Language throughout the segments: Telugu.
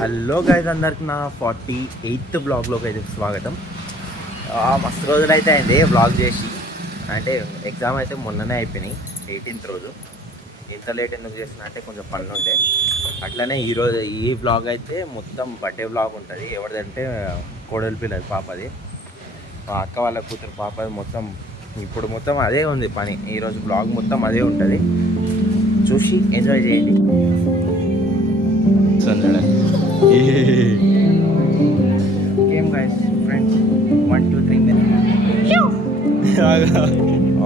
హలో గైస్, అందరికి నా 48th బ్లాగ్లోకి అయితే స్వాగతం. మస్తు రోజులు అయితే అయింది బ్లాగ్ చేసి. అంటే ఎగ్జామ్ అయితే మొన్ననే అయిపోయినాయి, 18th రోజు. ఇంత లేట్ ఎందుకు చేస్తున్నా అంటే కొంచెం పనులు ఉండే. అట్లనే ఈ బ్లాగ్ అయితే మొత్తం బర్త్డే బ్లాగ్ ఉంటుంది. ఎవరిదంటే కోడలి పిల్లది, పాపది, మా అక్క వాళ్ళ కూతురు పాపది. ఇప్పుడు మొత్తం అదే ఉంది పని. ఈరోజు బ్లాగ్ మొత్తం అదే ఉంటుంది, చూసి ఎంజాయ్ చేయండి. Game guys, friends, 1 2 3 minutes.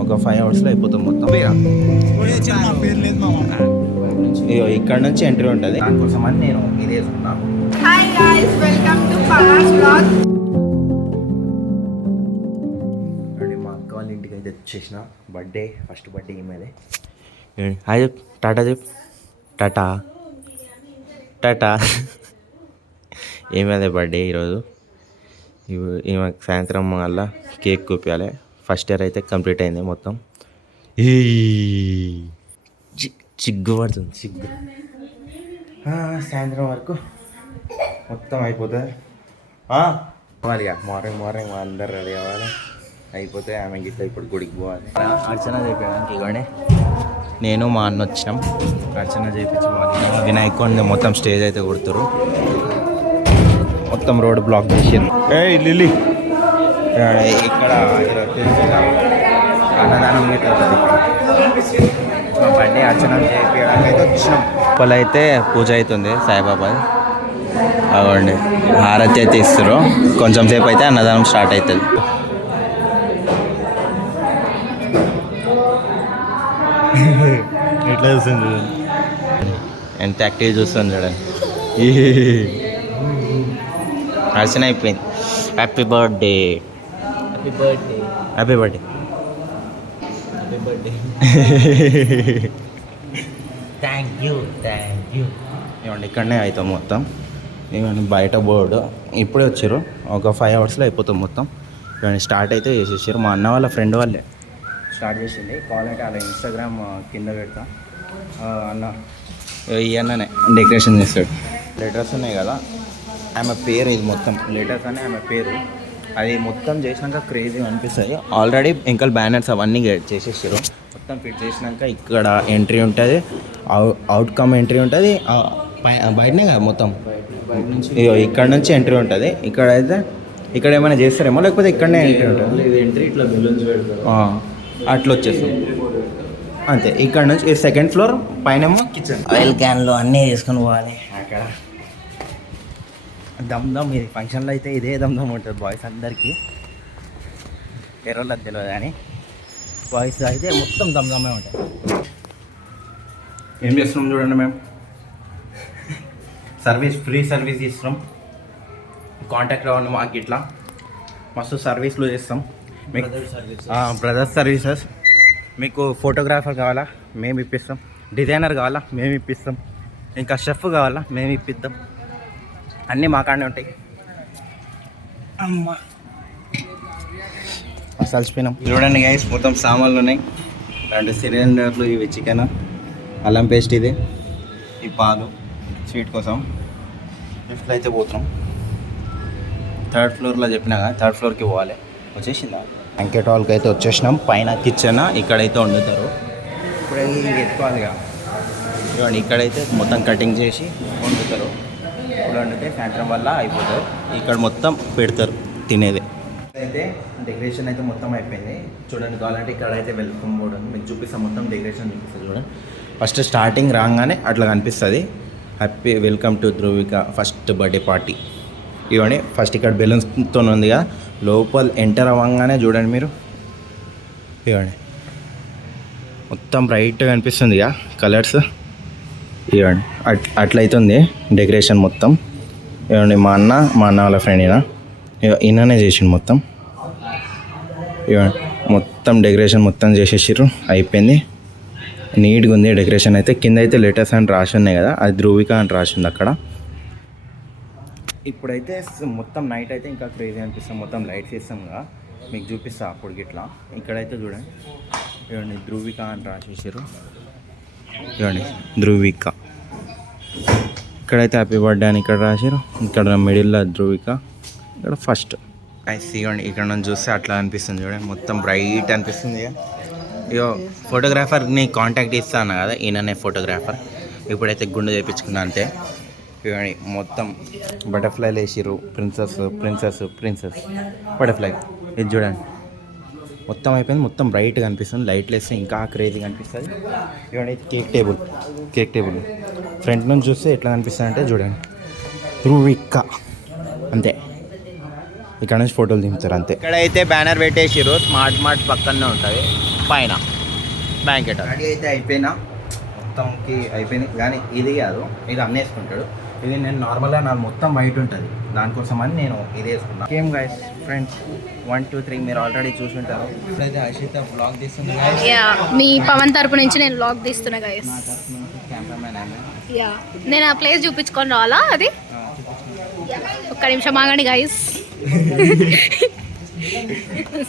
ఒక 5 hours అయిపోతాం మొత్తం. ఇక్కడ నుంచి ఎంట్రీ ఉంటుంది, దానికోసం అని నేను ఇది వేసుకున్నాను. Hi guys, welcome to Pala's vlog. మా అక్క వాళ్ళ ఇంటికి అయితే వచ్చేసిన. బర్త్డే, ఫస్ట్ బర్త్డే ఈమెదే. హాయ్ చెప్పు, టాటా చెప్పు. టాటా టాటా. ఏమదే బర్త్డే ఈరోజు. ఈమె సాయంత్రం వల్ల కేక్ కూపించాలి. ఫస్ట్ ఇయర్ అయితే కంప్లీట్ అయింది మొత్తం. చిగ్గు పడుతుంది, చిగ్గు. సాయంత్రం వరకు మొత్తం అయిపోతుంది. పోవాలిగా మార్నింగ్ అందరు రెడీ అవ్వాలి. అయిపోతే ఆమె గిట్ల ఇప్పుడు గుడికి పోవాలి. అర్చన చేయడానికి ఇవ్వడే నేను మా అన్న వచ్చినాం. అర్చన చేయించుకోవాలి. వినాయకుడిని మొత్తం స్టేజ్ అయితే కొడుతురు. మొత్తం రోడ్ బ్లాక్ చేసారు. లిల్లీ ఇక్కడ అన్నదానం గిట్ల మా బర్త్డే అర్చన చేయించడానికి అయితే వచ్చినాం. అయితే పూజ అవుతుంది సాయిబాబా. అవ్వండి, హారతి అయితే ఇస్తారు. కొంచెం సేపు అయితే అన్నదానం స్టార్ట్ అవుతుంది. ఎట్లా చూస్తుంది చూడండి, ఎంత యాక్టివ్ చూస్తుంది చూడండి. అర్చన అయిపోయింది. Happy birthday, happy birthday, happy birthday, happy birthday. Thank you. ఏమండి, ఇక్కడనే అవుతాం మొత్తం. ఏమండి, బయట బోర్డు ఇప్పుడే వచ్చారు. ఒక 5 hours అయిపోతాం మొత్తం. ఇవన్నీ స్టార్ట్ అయితే చేసేసారు. మా అన్న వాళ్ళ ఫ్రెండ్ వాళ్ళే స్టార్ట్ చేసింది. కావాలంటే అలా ఇన్స్టాగ్రామ్ కింద పెడతా. అన్న ఈ అన్ననే డెకరేషన్ చేస్తాడు. లెటర్స్ ఉన్నాయి కదా, ఆమె పేరు. ఇది మొత్తం లెటర్స్ అని ఆమె పేరు. అది మొత్తం చేసినాక క్రేజీ అనిపిస్తాయి. ఆల్రెడీ ఇంకా బ్యానర్స్ అవన్నీ చేసేసారు. మొత్తం ఫిట్ చేసినాక ఇక్కడ ఎంట్రీ ఉంటుంది, అవుట్కమ్ ఎంట్రీ ఉంటుంది. బయటనే కదా మొత్తం, ఇక్కడ నుంచి ఎంట్రీ ఉంటుంది. ఇక్కడ ఏమైనా చేస్తారేమో, లేకపోతే ఇక్కడనే ఎంట్రీ ఉంటుంది. ఎంట్రీ ఇట్లా బెలూన్స్ పెడతారు, అట్లా వచ్చేస్తాం అంతే. ఇక్కడ నుంచి సెకండ్ ఫ్లోర్, పైనేమో కిచెన్. ఆయిల్ క్యాన్లు అన్నీ తీసుకొని పోవాలి. అక్కడ దమ్ ఇది ఫంక్షన్లో అయితే ఇదే దమ్ ఉంటుంది బాయ్స్ అందరికీ. ఎర్రలకు తెలియదు కానీ బాయ్స్ అయితే మొత్తం దమ్మే ఉంటాయి. ఏం చేస్తున్నాం చూడండి, మేము ఫ్రీ సర్వీస్ ఇస్తున్నాం. కాంటాక్ట్ అవ్వండి మాకు. ఇట్లా మస్తు సర్వీస్లు చేస్తాం మీకు. Brothers services. మీకు ఫోటోగ్రాఫర్ కావాలా, మేము ఇప్పిస్తాం. డిజైనర్ కావాలా, మేము ఇప్పిస్తాం. ఇంకా షెఫ్ కావాలా, మేము ఇప్పిద్దాం. అన్నీ మా కాడనే ఉంటాయి. అమ్మా అసలిపోయినాం. చూడండి గైస్, మొత్తం సామాన్లు ఉన్నాయి. 2 సిలిండర్లు, ఇవి చికెన్, అల్లం పేస్ట్, ఇది ఈ పాలు స్వీట్ కోసం. లిఫ్ట్లో అయితే పోతున్నాం. 3rd ఫ్లోర్లో చెప్పినాగా, 3rd ఫ్లోర్కి పోవాలి. వచ్చేసిందా? బ్యాంకెట్ హాల్కి అయితే వచ్చేసినాం. పైన కిచెన్, ఇక్కడైతే వండుతారు. ఇప్పుడు ఎత్తుకోవాలిగా. ఇవ్వండి, ఇక్కడైతే మొత్తం కటింగ్ చేసి వండుతారు. ఇప్పుడు వండితే సాయంత్రం వల్ల అయిపోతారు. ఇక్కడ మొత్తం పెడతారు తినేది. అయితే డెకరేషన్ అయితే మొత్తం అయిపోయింది. చూడండి, కావాలంటే ఇక్కడ అయితే వెల్కమ్ బోర్డు మీకు చూపిస్తాం. మొత్తం డెకరేషన్ చూపిస్తుంది చూడండి. ఫస్ట్ స్టార్టింగ్ రాగానే అట్లా కనిపిస్తుంది. Happy welcome to Dhruvika first birthday party. ఇవన్నీ ఫస్ట్ ఇక్కడ బెలూన్స్తో ఉంది కదా, లోపల ఎంటర్ అవ్వగానే చూడండి మీరు. ఇవ్వండి, మొత్తం బ్రైట్గా కనిపిస్తుంది ఇక కలర్స్. ఇవ్వండి, అట్లయితుంది డెకరేషన్ మొత్తం. ఇవ్వండి, మా అన్న వాళ్ళ ఫ్రెండ్ ఈయననే చేసిండు మొత్తం. ఇవ్వండి, మొత్తం డెకరేషన్ మొత్తం చేసేసారు. అయిపోయింది, నీట్గా ఉంది డెకరేషన్ అయితే. కింద అయితే లెటర్స్ అని రాసి ఉన్నాయి కదా, అది ధ్రువిక అని రాసింది అక్కడ. ఇప్పుడైతే మొత్తం నైట్ అయితే ఇంకా క్రేజీ అనిపిస్తాం. మొత్తం లైట్స్ వేస్తాం కదా, మీకు చూపిస్తా అప్పుడు గిట్లా. ఇక్కడైతే చూడండి, ఇవ్వండి ధ్రువిక అని రాసేసారు. ఇవ్వండి ధ్రువిక. ఇక్కడైతే హ్యాపీ బర్త్డే అని ఇక్కడ రాశారు. ఇక్కడ మిడిల్లో ధ్రువిక, ఇక్కడ ఫస్ట్. ఇవ్వండి ఇక్కడ నుంచి చూస్తే అట్లా అనిపిస్తుంది చూడండి, మొత్తం బ్రైట్ అనిపిస్తుంది. ఇగో ఫోటోగ్రాఫర్ని కాంటాక్ట్ ఇస్తాను కదా, ఈయననే ఫోటోగ్రాఫర్. ఇప్పుడైతే గుండు చేయించుకున్నా అంతే. ఇవ్వండి మొత్తం బటర్ఫ్లైలు వేసిర్రు, ప్రిన్సెస్ ప్రిన్సెస్ ప్రిన్సెస్ బటర్ఫ్లై. ఇది చూడండి మొత్తం అయిపోయింది, మొత్తం బ్రైట్గా అనిపిస్తుంది. లైట్లు వేస్తే ఇంకా క్రేజీగా అనిపిస్తుంది. ఇవ్వండి కేక్ టేబుల్ ఫ్రంట్ నుంచి చూస్తే ఎట్లా కనిపిస్తుంది అంటే చూడండి, ధ్రువిక అంతే. ఇక్కడ నుంచి ఫోటోలు దింపుతారు అంతే. ఇక్కడైతే బ్యానర్ పెట్టేసిర్రు, స్మార్ట్ మార్ట్ పక్కనే ఉంటుంది పైన బ్యాంకెట్. రెడీ అయితే అయిపోయినా, మొత్తంకి అయిపోయింది. కానీ ఇది కాదు, ఇది అన్నేసుకుంటాడు. ఇది నేను నార్మల్గా నాకు మొత్తం వైట్ ఉంటుంది, దానికోసం అని నేను ఇది వేసుకున్నాను. కేమ్ గైస్ ఫ్రెండ్స్ 1 2 3 మీరు ఆల్రెడీ చూసుంటారు. ఇప్పుడైతే హర్షిత బ్లాగ్ తీస్తుంది గైస్. మీ పవన్ తరపు నుంచి నేను బ్లాగ్ తీస్తున్నా గైస్. నా తరపు నుంచి కెమెరామెన్ ఆమె. నేను ఆ ప్లేస్ చూపించుకొని రావాలా? అది ఒక్క నిమిషం ఆగండి గైస్.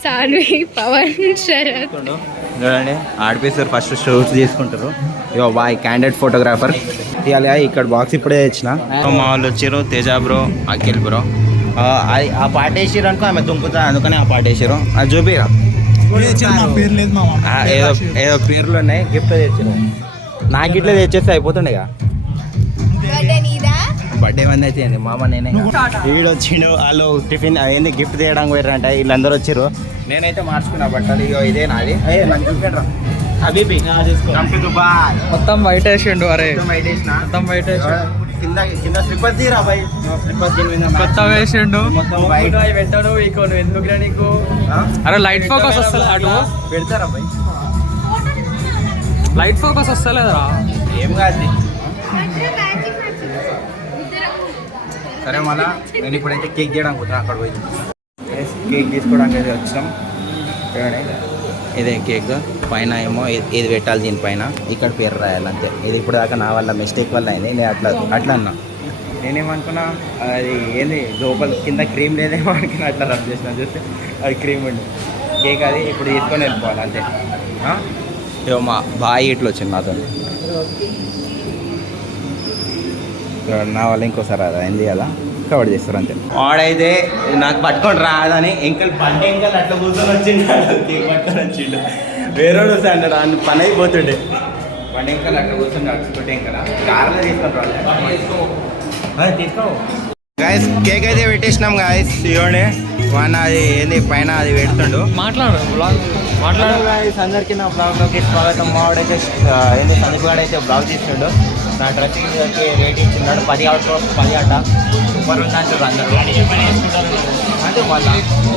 సాన్వి, పవన్, శరత్ చూడండి ఆడిపిస్తారు, ఫస్ట్ షూట్స్ తీసుకుంటారు. ఇగో బాయ్ క్యాండిడేట్ ఫోటోగ్రాఫర్ ఇవాళ. ఇక్కడ బాక్స్ ఇప్పుడే తెచ్చిన. మా వాళ్ళు వచ్చారు, తేజ బ్రో, అఖిల్ బ్రో. ఆ పాట వేసారు అనుకో ఆమె తుంపుతా, అందుకని ఆ పాట వేసారు. అది చూపిరా, ఏదో పేర్లు ఉన్నాయి. గిఫ్ట్ తెచ్చారు, నాకు ఇట్లా తెచ్చేస్తే అయిపోతుండే కదా. బర్త్డే మంది అయితే ఏంది మామ, నేనే వీడు వచ్చిండు. వాళ్ళు టిఫిన్ ఏంది గిఫ్ట్ తీయడానికి పోయారంట, వీళ్ళందరూ వచ్చారు. నేనైతే మార్చుకున్నా బట్టలు. ఇగో ఇదే నాది. నన్ను చూపించరా హబీబీ, మొత్తం వైట్ వేసిండు. అరే వైట్ వేసిన, మొత్తం వైట్ కింద కింద స్లిప్పర్స్ తీరా బాయ్, స్లిప్పర్స్ కొత్త వేసిండు. మొత్తం వైట్ పెట్టాడు ఇకో, నువ్వు ఎందుకు నీకు? అరే లైట్ ఫోకస్ వస్తలే అటు పెడతారా బాయ్? Light focus వస్తలేదురా. ఏం కాదు. సరే మళ్ళా నేను ఇప్పుడైతే కేక్ చేయడానికి పోతాను. అక్కడ పోయి కేక్ తీసుకోవడానికి అయితే వచ్చినాం. ఇదే కేక్ పైన ఏమో ఇది పెట్టాలి, దీనిపైన ఇక్కడ పేరు రాయాలి అంతే. ఇది ఇప్పుడు దాకా నా వల్ల మిస్టేక్ వల్ల అయింది. నేను అట్లా అన్నా. నేనేమనుకున్నా అది ఏంది లోపల కింద క్రీమ్ లేదేమో అనుకున్నా, అట్లా రబ్ చేసిన. చూస్తే అది క్రీమ్ ఉండి కేక్. అది ఇప్పుడు తీసుకొని వెళ్ళిపోవాలి అంతే. ఇగో మా బాయ్ ఇట్లా వచ్చింది నాతో. నా వల్ల ఇంకోసారి అది అయింది కదా, కవర్ చేస్తారు అంతే. వాడైతే నాకు పట్టుకొని రాదని ఎంకల్ బండి ఎంకల్ అట్లా కూర్చొని వచ్చిండు, కేక్ పట్టుకొని వచ్చిండు. వేరేవాడు వస్తే అంటాడు, ఆయన పని అయిపోతుండే. బండి ఎంకల్ అట్లా కూర్చొని నడుచుకుంటే ఇంకా కార్లో తీసుకొని రాలేదు. తీసుకో గాయస్. కేక్ అయితే పెట్టేసినాం గాయస్. ఇవ్వండి వన్, అది ఏంది పైన అది పెడుతుండు. మాట్లాడు గాయస్. అందరికీ నా బ్లాగ్లోకి స్వాగతం. మావాడైతే ఏంది సందీప్ గారు అయితే బ్లాగ్ తీస్తుండు. నా డ్రెస్సింగ్ రేట్ ఇచ్చిన్నాడు 10 అవుట్ ఆఫ్ 10 అట. సూపర్ ఉంది అంటారు అందరూ. అంటే మళ్ళీ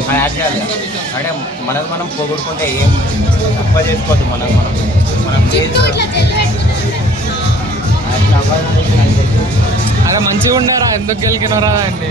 అది యాడ్ చేయాలి. అంటే మనకు మనం పోగొట్టుకుంటే ఏం తక్కువ చేసుకోవద్దు. మనం అరే మంచిగా ఉన్నారా, ఎందుకు గెలికినారా అండి?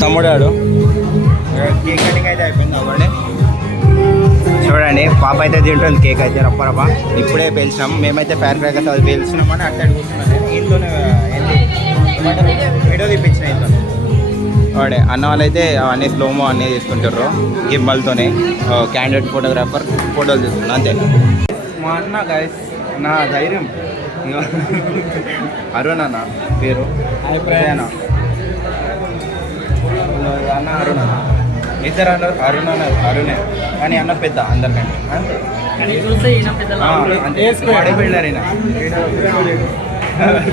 తమ్ముడాడు కేక్ కటింగ్ అయితే అయిపోయింది. అవ్వండి చూడండి, పాప అయితే తింటుంది కేక్ అయితే రప్ప. ఇప్పుడే పేల్చినాం. మేమైతే ఫైర్ క్రాకర్స్ అది పేల్చినామని అట్లా కూర్చున్నాను. ఇంట్లోనే ఏంటి వీడియో తీపించిన ఇంట్లో. వాడే అన్న వాళ్ళు అయితే అవన్నీ స్లోమో అన్నీ తీసుకుంటారు గిమ్మల్తోనే. క్యాండిడేట్ ఫోటోగ్రాఫర్ ఫోటోలు తీసుకున్నాను అంతే. మా అన్న గైస్ నా ధైర్యం. అరుణ్ అన్న పేరు. అన్న అన్న అరుణ్ అన్న, ఇద్దరు అన్నారు అరుణ్ అన్న అరుణే, కానీ అన్న పెద్ద అందరికంటే అంతే. వాడే బిల్డర్ అయినా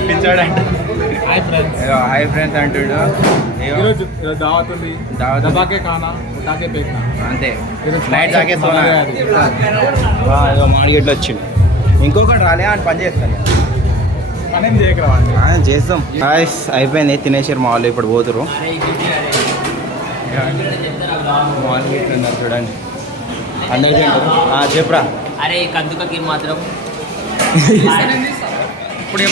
పిచ్చాడంట. Hi friends అంటుడు. అంతే నైట్ దాకే సోనా. మార్కెట్లో వచ్చిండు. ఇంకొకటి రాలే అని పని చేస్తాను. చేస్తాం. అయిపోయింది, తినేసారు మా వాళ్ళు. ఇప్పుడు పోతురు మాల్ ఉన్నారు చూడండి, అందరు తింటారు. చెప్పురా. అరే కందుకకి మాత్రం ఇప్పుడు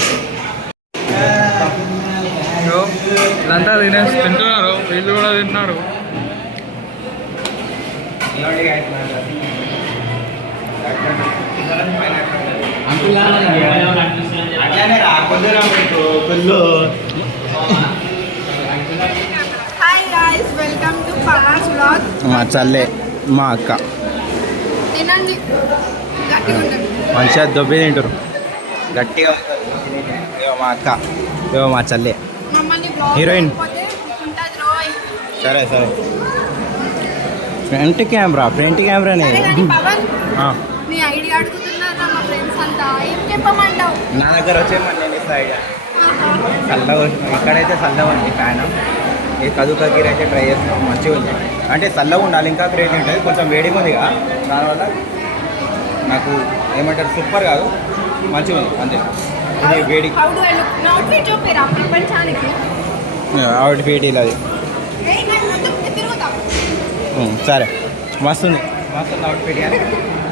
ఇదంతా తింటున్నారు, వీళ్ళు కూడా తింటున్నారు. Hi guys welcome to Paras vlog. మా చల్లే మా అక్క తినండి గట్టిగా ఉండండి. మంచిగా దొబ్బి తింటారు గట్టిగా. ఇగో మా అక్క, ఇగో మా చల్లే మమ్మల్ని బ్లాగ్ హీరోయిన్. చేయకపోతే ఉంటుంది రోయ్. సరే సరే ఫ్రంట్ కెమెరానే. సరే కానీ పవన్ ఆ, నీ ఐడియా అడుగుతున్నారా మా ఫ్రెండ్స్ అంతా, ఏం చెప్పమంటావు? నా దగ్గర వచ్చే మళ్ళీ నేను ఇస్తా ఐడియా. చల్లగా వచ్చినాం ఇక్కడైతే చల్లగా ఉంది ఫ్యాన్. ఈ కదుక గీర అయితే ట్రై చేస్తున్నాం, మంచిగా ఉంది. అంటే చల్లగా ఉండాలి, ఇంకా క్రేజ్ ఉంటుంది. కొంచెం వేడిగా ఉంది కదా, దానివల్ల నాకు ఏమంటారు సూపర్ కాదు, మంచిగా ఉంది అంతే. ఇది వేడి How do I look? నా అవుట్ఫిట్ చూపిరా ప్రపంచానికి. అవుట్ ఫీట్ ఇలా అది. ఏయ్ నేను మొత్తం తిరుగుతా. సరే మస్తుంది మస్తుంది అవుట్ ఫీట్. కానీ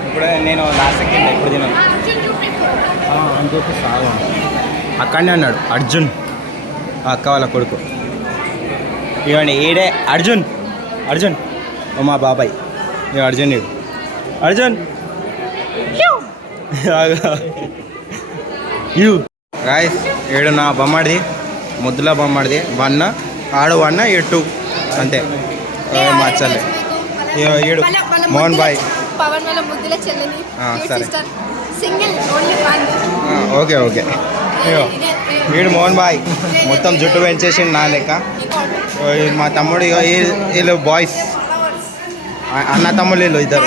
ఇప్పుడు నేను లాస్ట్ సెకండ్ ఎప్పుడు తిన్నాను చూపించు. అని చెప్పి సాగు అక్కడనే అన్నాడు అర్జున్, ఆ అక్క వాళ్ళ కొడుకు. ఇవ్వండి ఈడే అర్జున్. ఓ మా బాబాయ్ ఇక అర్జున్. ఇడు అర్జున్ గాయస్. ఏడు నా బొమ్మడిది, ముద్దుల బొమ్మడిది. 1 ఆడు 1 ఈడు 2 అంతే. మా చల్లే ఈడు మోహన్ బాయ్. పవన్ వాళ్ళ ముద్దుల చెల్లిని సరే. Single only one. ఓకే ఇగో వీడు మోహన్ బాయ్ మొత్తం జుట్టు పెంచేసిండు నా లెక్క. వీడు మా తమ్ముడు. ఇగో వీళ్ళు బాయ్స్, అన్న తమ్ముళ్ళు వీళ్ళు ఇద్దరు.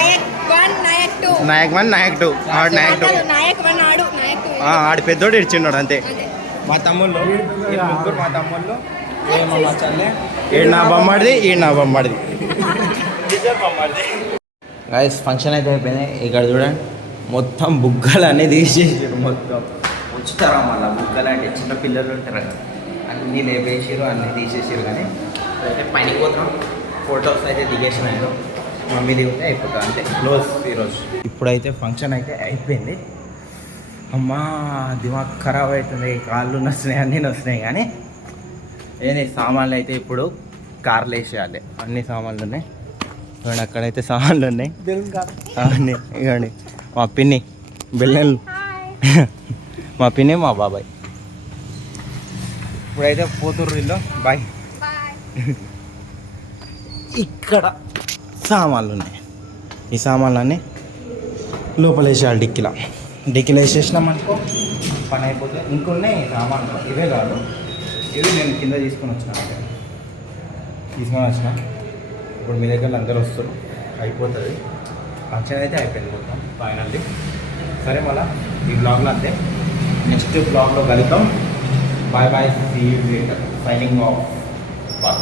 నాయక్ 1 నాయక్ 2. ఆడు నాయక్ 2. ఆడు పెద్దోడు ఇచ్చిన్నాడు అంతే. మా తమ్ముళ్ళు వీళ్ళు ముగ్గురు మా తమ్ముళ్ళు. ఏమో మా చల్లే. ఈడు నా బొమ్మడిది, ఈడు నా బొమ్మడిది. గాయస్ ఫంక్షన్ అయితే అయిపోయింది. ఇక్కడ చూడండి మొత్తం బుగ్గలు అన్నీ తీసేసారు. మొత్తం ఉంచుతారా మళ్ళీ బుగ్గలు అంటే చిన్న పిల్లలు ఉంటారు కదా, అన్నీ లేపేసారు, అన్నీ తీసేసారు. కానీ అయితే పైనకి పోతున్నాం. ఫొటోస్ అయితే దిగేసినాను, మమ్మీ దిగితే అయిపోతుంది అంతే. క్లోజ్ ఈరోజు. ఇప్పుడైతే ఫంక్షన్ అయితే అయిపోయింది. అమ్మా దిమాగ్ ఖరాబ్ అవుతుంది, కాళ్ళు నచ్చినాయి, అన్నీ నచ్చినాయి. కానీ ఏంది సామాన్లు అయితే ఇప్పుడు కార్లు వేసేయాలి. అన్ని సామాన్లు ఉన్నాయి ఇవ్వండి, అక్కడైతే సామాన్లు ఉన్నాయి అన్నీ. ఇవ్వండి మా పిన్ని బెల్లెళ్ళు, మా పిన్ని మా బాబాయ్. ఇప్పుడైతే పోతుర్రు ఇల్లు. బాయ్. ఇక్కడ సామాన్లు ఉన్నాయి. ఈ సామాన్లన్నీ లోపల వేసేయాలి డిక్కీలో వేసేసినాం అనుకో పని అయిపోతుంది. ఇంకొన్నాయి సామాన్లు, ఇవే కాదు, ఇవి నేను కింద తీసుకొని వచ్చిన. ఇప్పుడు మీ దగ్గర అందరూ వస్తారు, అయిపోతుంది. ఫంక్షన్ అయితే అయిపోయింది మొత్తం ఫైనల్లీ. సరే మళ్ళీ ఈ బ్లాగ్లో అంతే, నెక్స్ట్ బ్లాగ్లో కలుద్దాం. Bye see you later. Signing off. Bye.